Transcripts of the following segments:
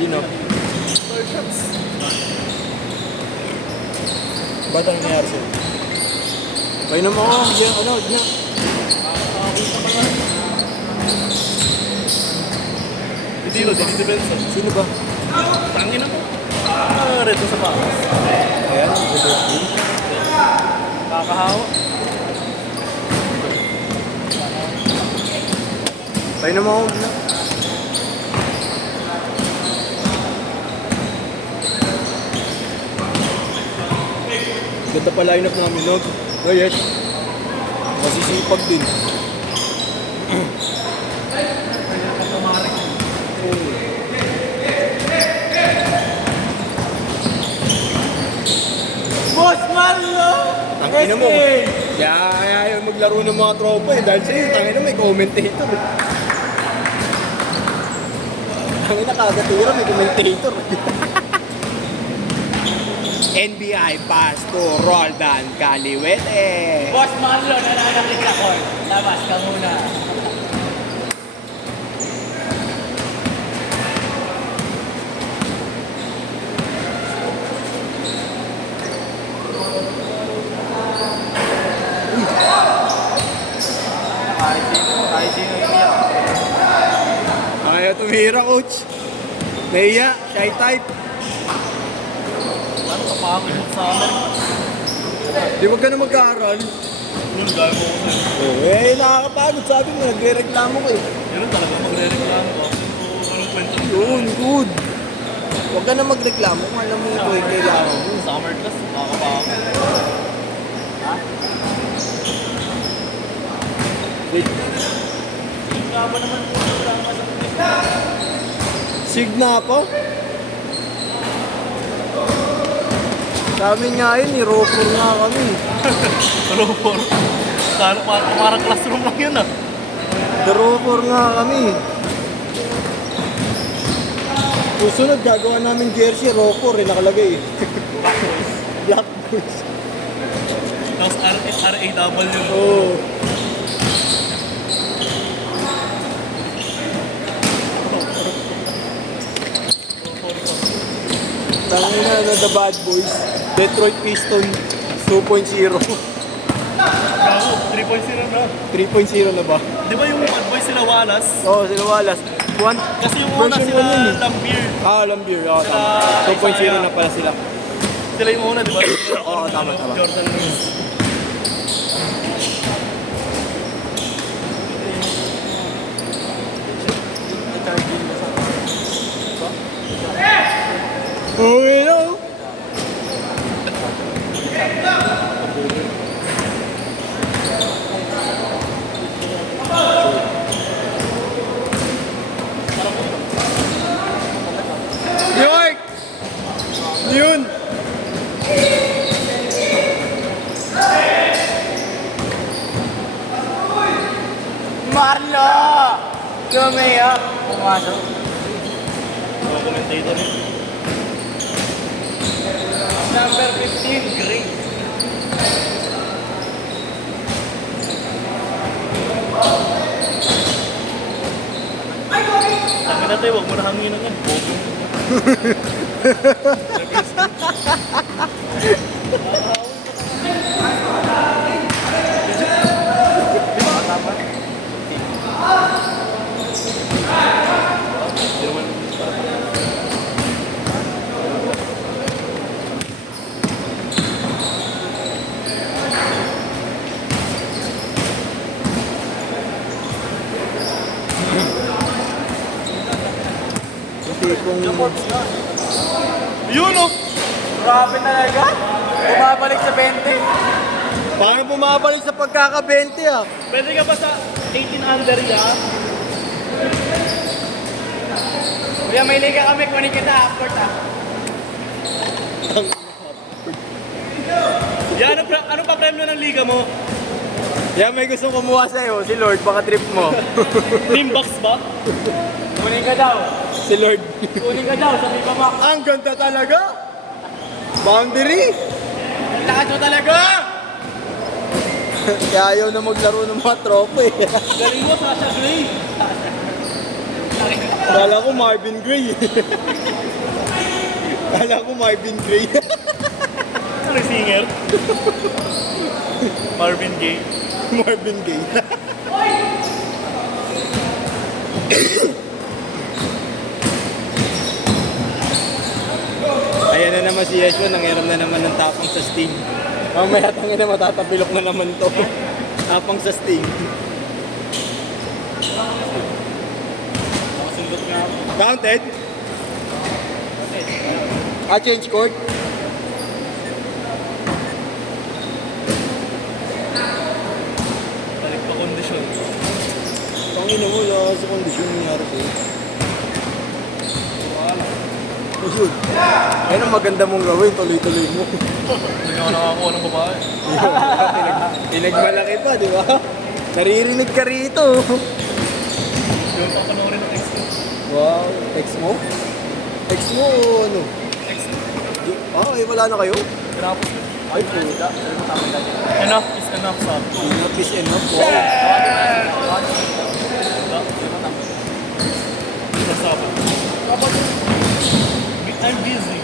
Sino? Third shots. Ba't ang nangyayari sa'yo? Painom ako, diyan, ano, diyan. Kita pa nga. Dilo, Dilo Benson. Sino ba? Tangin ako. Reto sa pakas. Ayan, reverse game. Kakahawa. Painom ako, diyan. Ganda pa line up namin, no? Oh, yes. Masisipag din. Boss Mario! Ang ina mo. Kaya ayaw maglaro ng mga tropa eh. Dahil sa'yo, tangin na may commentator eh. Tangin na kagatira, may commentator. NBI pass to Roldan Caliwete. Boss Mario, nananakit ako. Labas ka muna. Ayaw tumira, coach. Naiya, shy type. Ano kapangit mo sa amin? Di wag ka na mag-aaral. Yun, gaya mo ko sa'yo. Eh, nakakapagod. Sabi mo, nagre-reklamo ko eh. Yun talaga magre-reklamo ko. Anong kwento nyo? Yun, good. Huwag ka na magreklamo kung alam mo ito eh, kailangan mo. Summer class, nakakapangit. Wait, Tingka ba naman po sa signa po? Sa amin nga yun, ni-roper nga kami. Ano po? Parang classroom lang yun ah. The-roper nga kami. Susunod, gagawa namin jersey, roper eh, nakalagay eh. Black Boys. Tapos RAW. Oo. Tangin na, The Bad Boys. Detroit Piston 2.0. Gago, 3.0 na. 3.0 na ba? Di ba yung bad boys sila Wallace? Oo, sila Wallace. Kasi yung una Version sila 1 yun eh. Lambier. Lambier. Oo, tama. 2.0 na pala sila. Sila yung una, di ba? Oo, tama. Jordan Lewis. Okay na. York! Yun! Marlo! Lumayak! Pumasok. Mga commentator yun. Number 15, Green. Sabi natin, huwag mo na hanginan yan. Bobo. Tipong... Yun oh! Grabe talaga. Bumabalik sa 20. Paano bumabalik sa pagkaka-20 ah? Pwede ka ba sa 18 under yan? Kuya, may liga kami. Kunin kita upward ah. Yan, ano pa premyo ng liga mo? Yan, may gustong kumuha sa'yo. Si Lord, baka trip mo. Team box ba? Kunin ka daw. Si Lord. Kunin ka daw. Sabi pa ba? Ang ganda talaga! Boundary! Ang lakas mo talaga! Kaya ayaw na maglaro ng mga tropa eh. Galing mo, Sasha Gray. Kala ko Marvin Gaye. Kala ko Marvin Gaye. Ano yung singer? Marvin Gaye. Marvin Gaye. Ayan na naman si Yesho, nangiram na naman ng tapang sa Sting. Mamaya tangin na matatapilok na naman to. Tapang sa Sting. Nakasundot nga ako. Counted? Change court? Balik pa kondisyon. Tangin mo, wala sa kondisyon nangyari ko. Ayun. Ayun ang maganda mong gawin, tuloy-tuloy mo. Hindi ako nakakuha ng babae. Pinagmalaki pa, di ba? Naririnig ka rito. Yung papanoorin ng text ko. Wow, text mo? Text mo o ano? Text. Wala na kayo? Grabe. Ay, puta. Enough is enough, sabi ko. Enough is enough. Wow. Sabi. I'm busy.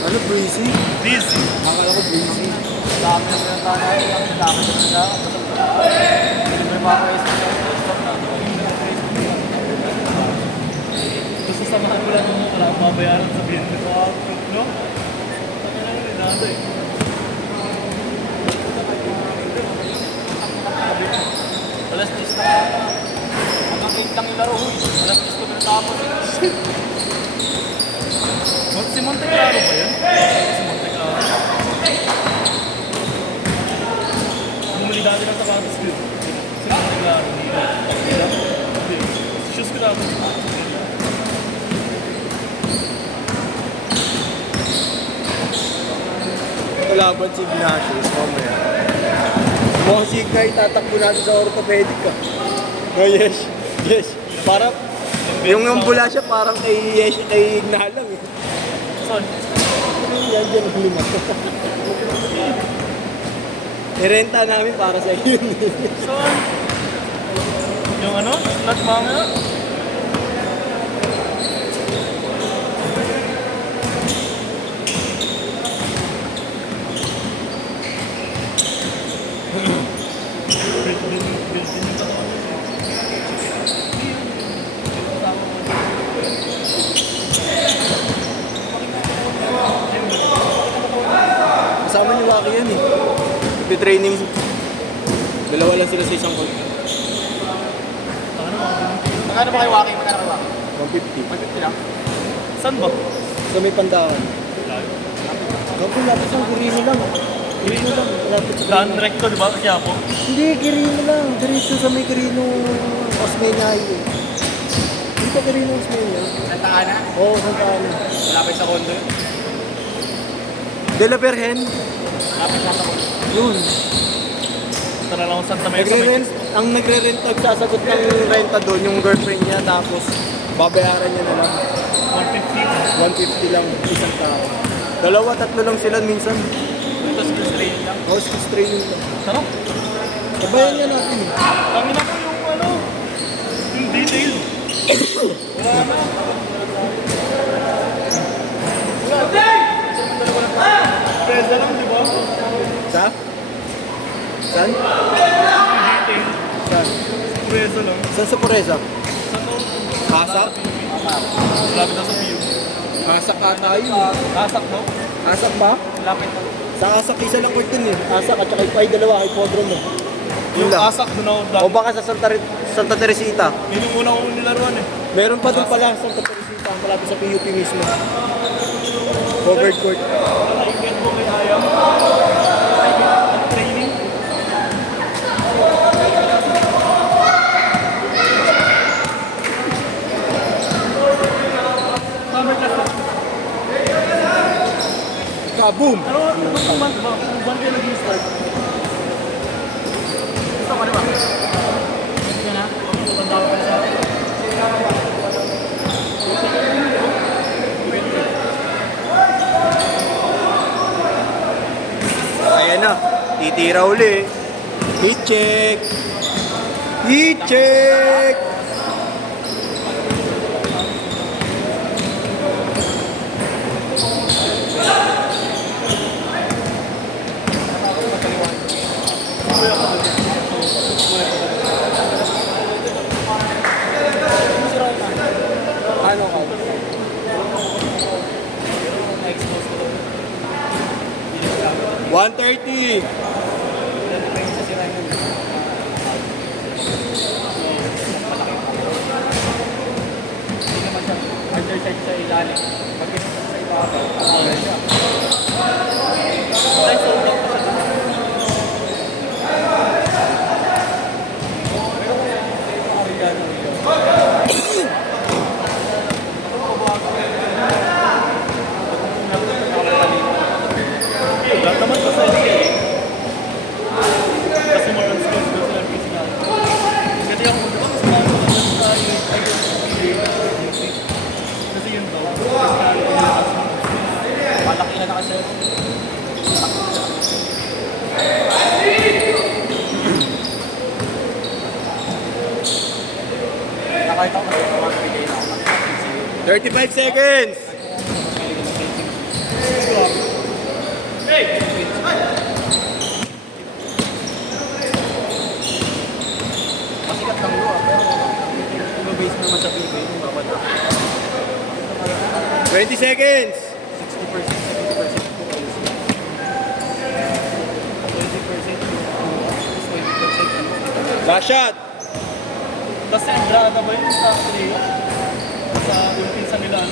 Ano, breezy? Busy. Akala ko breezy. Dami na pinuntahan natin. Ang dami na lang. May mga kaisip na stop na. Gusto samahan ko lang mo, wala akong mabayaran sa BNB ko. No? Ano na yun, dati. Alas 10 na. Hanggang 8 lang yung laro. Alas 10 ko pinatapos. Si Monte Claro ba yan? Si Monte Claro. Bumili dati ng sapatos ko. Si Monte Claro. Hindi. Shoes ko dati. Kalaban si Ignatius, mamaya. Mukhang si Igna itatakbo natin sa orthopedic ka. Oh, yes. Yes. Parang, yung ambulansya parang kay Igna lang eh. Son, Yan dyan ang lima. Irenta namin para sa yun. son. Yung ano? Flat mamaya? Kasama ni Waki yan eh. Ipi-training. Dalawa lang sila sa isang court. Magkano ba kayo walking? Magkano kayo walking? 150. 150 lang. Saan ba? Sa may pandawan. Gago, lapit lang. Kirino lang. Kirino lang. Lapit sa Daan Kirino. recto, di ba? Kaya po. Hindi, Kirino lang. Diretso sa may Kirino Osmeña Highway. Hindi pa Kirino Osmeña. Santa Ana? Oo, Santa Ana. Malapit sa condo yun. De la Virgen. Malapit lang sa condo. Yun. Tara lang ako Santa Mesa. Nagre-rent, ang nagre-rent, nagsasagot ng renta doon, yung girlfriend niya, tapos babayaran niya na lang. 150. 150 lang isang tao. Dalawa, tatlo lang sila minsan. Ito skills training lang. Oh, skills training lang. Sarap. Sabayan niya natin eh. Kami na po yung ano. Yung detail. Wala na. Presa lang, di ba? Sa? Saan? Yung detail. Saan? Presa lang. Saan sa Pureza? Sa to. Asak? Malapit na sa view. Asak ata yun. Asak, no? Asak ba? Malapit na. Sa Asak, isa lang court dun eh. Asak at saka ay dalawa, hipodrome eh. Yun Yung lang. asak, doon ako O dati. baka sa Santa Teresita. Yun yung una kong nilaruan eh. Meron pa dun pala sa Santa Teresita, malapit sa PUP mismo. Covered court. Naiingat mo kay Ayam. Training. Summer class na. Kaboom! Ano month ba? Kung ba kayo nag-start? Gusto ko, di ba? Sige na. Tanda ko sa akin. Ayan na, titira uli. Heat check. I-check! Ano ka? Na-expose ko. 130. Hindi naman siya underside sa ilalim. Pag kinasa sa ibabaw, okay siya. Dahil sold out pa siya. Lahat naman sa sales eh. Kasi more on skills doon sila kasi na. Kasi yung mas bago sa kasi yun daw. Malaki na kasi. Nakita ko kasi mga bigay na ako. 35 seconds. Masikat lang doon, pero iba-base naman sa PBA yung babala. 20 seconds. 60%, 70% po. 20%. Last shot. Kasi Andrada ba yun sa Sa ulpin sa nila, ano?